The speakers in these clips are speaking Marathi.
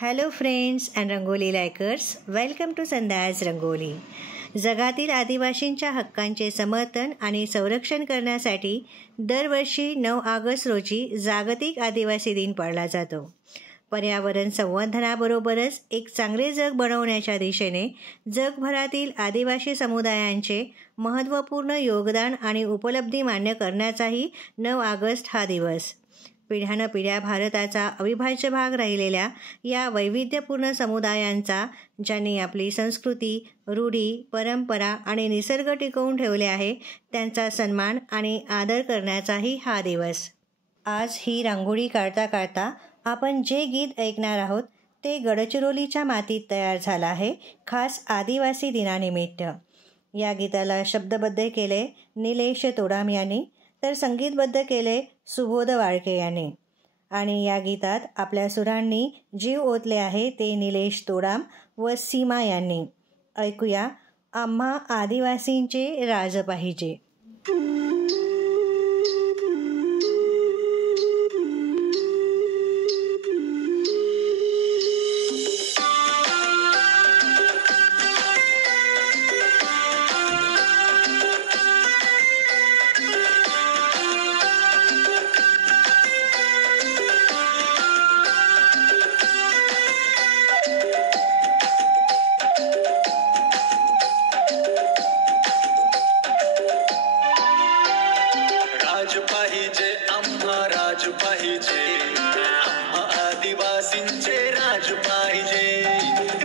Hello friends and rangoli likers, welcome to Sandhya's Rangoli. जगातील आदिवासींच्या हक्कांचे समर्थन आणि संरक्षण करण्यासाठी दरवर्षी 9 ऑगस्ट रोजी जागतिक आदिवासी दिन पाळला जातो. पर्यावरण संवर्धनाबरोबरच एक चांगले जग बनवण्याच्या दिशेने जगभरातील आदिवासी समुदायांचे महत्त्वपूर्ण योगदान आणि उपलब्धी मान्य करण्याचाही 9 ऑगस्ट हा दिवस. पिढ्यानपिढ्या भारताचा अविभाज्य भाग राहिलेल्या या वैविध्यपूर्ण समुदायांचा, ज्यांनी आपली संस्कृती, रूढी, परंपरा आणि निसर्ग टिकवून ठेवले आहे, त्यांचा सन्मान आणि आदर करण्याचाही हा दिवस. आज ही रांगोळी काढता काढता आपण जे गीत ऐकणार आहोत ते गडचिरोलीच्या मातीत तयार झालं आहे, खास आदिवासी दिनानिमित्त. या गीताला शब्दबद्ध केले निलेश तोडाम यांनी, तर संगीतबद्ध केले सुबोध वाळके यांनी. आणि या गीतात आपल्या सुरांनी जीव ओतले आहे ते निलेश तोडाम व सीमा यांनी. ऐकूया आम्हा आदिवासींचे राज पाहिजे.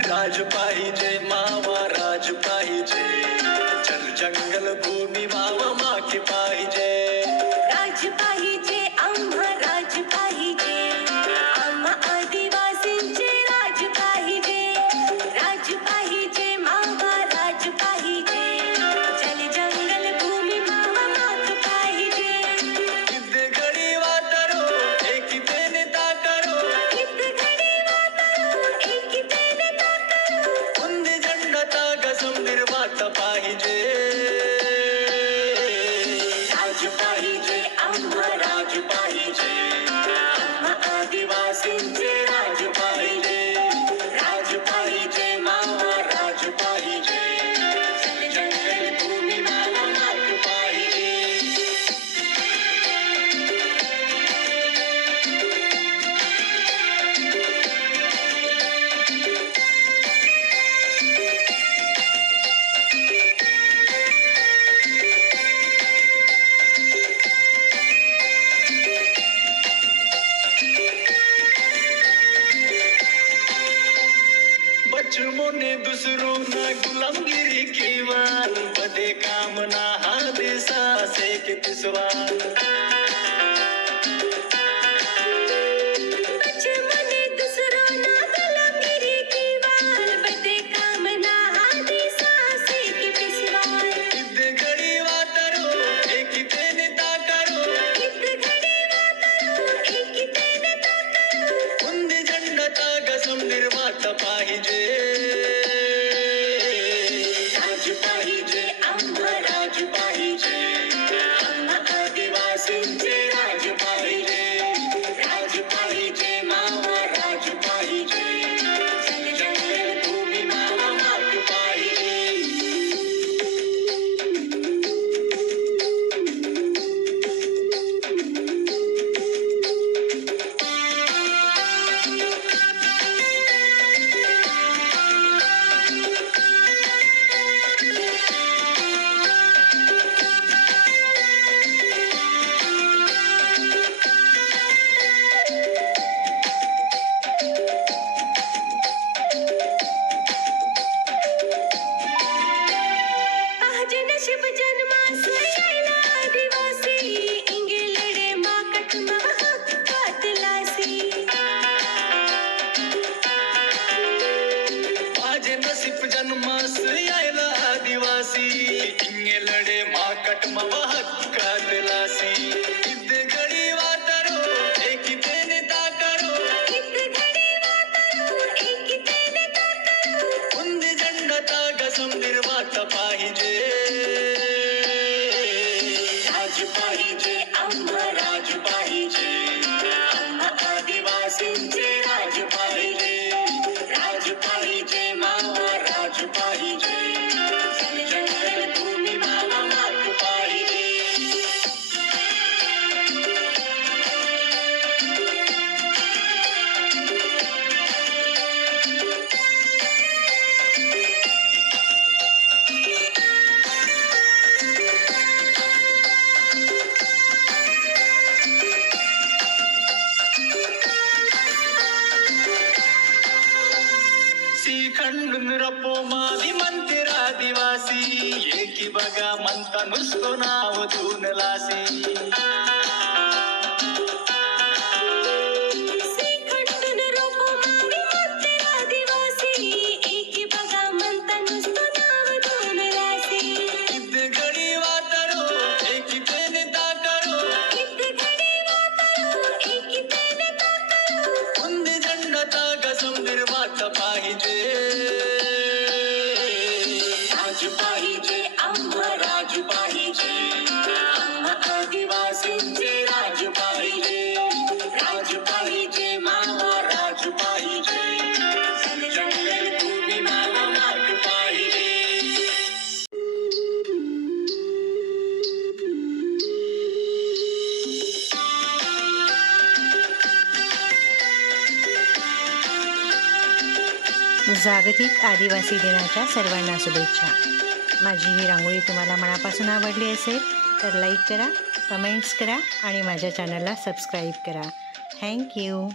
राज पाहिजे मावा राज पाहिजे, जल जंगल भूमी मावा माके पाहिजे. राज पाहिजे आम्हा राज पाहिजे, आम्हा आदिवासींचे राज पाहिजे. राज पाहिजे मावा राज पाहिजे, जल जंगल भूमी मावा माक पाहिजे. किती घडी वाटरो एकीते नेता करो, किती घडी वाटरो एकीते नेता करो. उंदी झंडा ताग समदीर वाट पाहिजे. राज पाहिजे आम्हा राज पाहिजे, आम्हा आदिवासींचे राज पाहिजे. राज पाहिजे मावा राज पाहिजे, जल जंगल भूमी मावा माक पाहिजे. बचमो ने दूसरों ना गुलामगिरी की वान, बदे काम ना हा देसा से के तिसवान. बचमने दुसरो ना गुलामगिरी की वाल, बदे काम ना आदि सासे की पिसवाल. किती घडी वाटरो एकीते नेता करो, किती घडी वाटरो एकीते नेता करो. उंदी झंडा ताग समदीर वाट पाहिजे. राज पाहिजे आम्हा राज पाहिजे, आम्हा आदिवासींचे राज पाहिजे. राज पाहिजे मावा राज पाहिजे, जल जंगल भूमी मावा माक पाहिजे. पाहजे नशीब जन्मास यायला आदिवासी, इंगे लढे माकट महाकात लासी. माझे नसीब जन्मास यायला आदिवासी, इंगे लढे माकट मवा हक्कात लासी. किती घडी वाटरो एकीते नेता करो, किती घडी वाटरो एकीते नेता करो. उंदी झंडा ताग समदीर वाट पाहिजे. राज पाहिजे आम्हा राज पाहिजे, आम्हा आदिवासींचे राज पाहिजे. श्रीखंडून रपो मावी म्हणते आदिवासी एकी बघा म्हणता नुसतो नाव धुन लासी श्रीखंडून रपो मावी म्हणते आदिवासी एकी बघा म्हणता नुसतो नाव धुन लासी किती गडी वातरो एकी तेने ताकरो किती घडी वातरो एकी तेने ताकरो उंदी झंडा ताग समदीर वाट पाहिजे राज पाहिजे आम्हा राज पाहिजे आम्हा आदिवासींचे राज पाहिजे मावा राज पाहिजे जंगल भूमी मावा मार्ग पाहिजे जागतिक आदिवासी दिनाच्या सर्वांना शुभेच्छा. माझी ही रांगोळी तुम्हाला मनापासून आवडली असेल तर लाईक करा, कमेंट्स करा आणि माझ्या चॅनलला सबस्क्राईब करा. थँक्यू.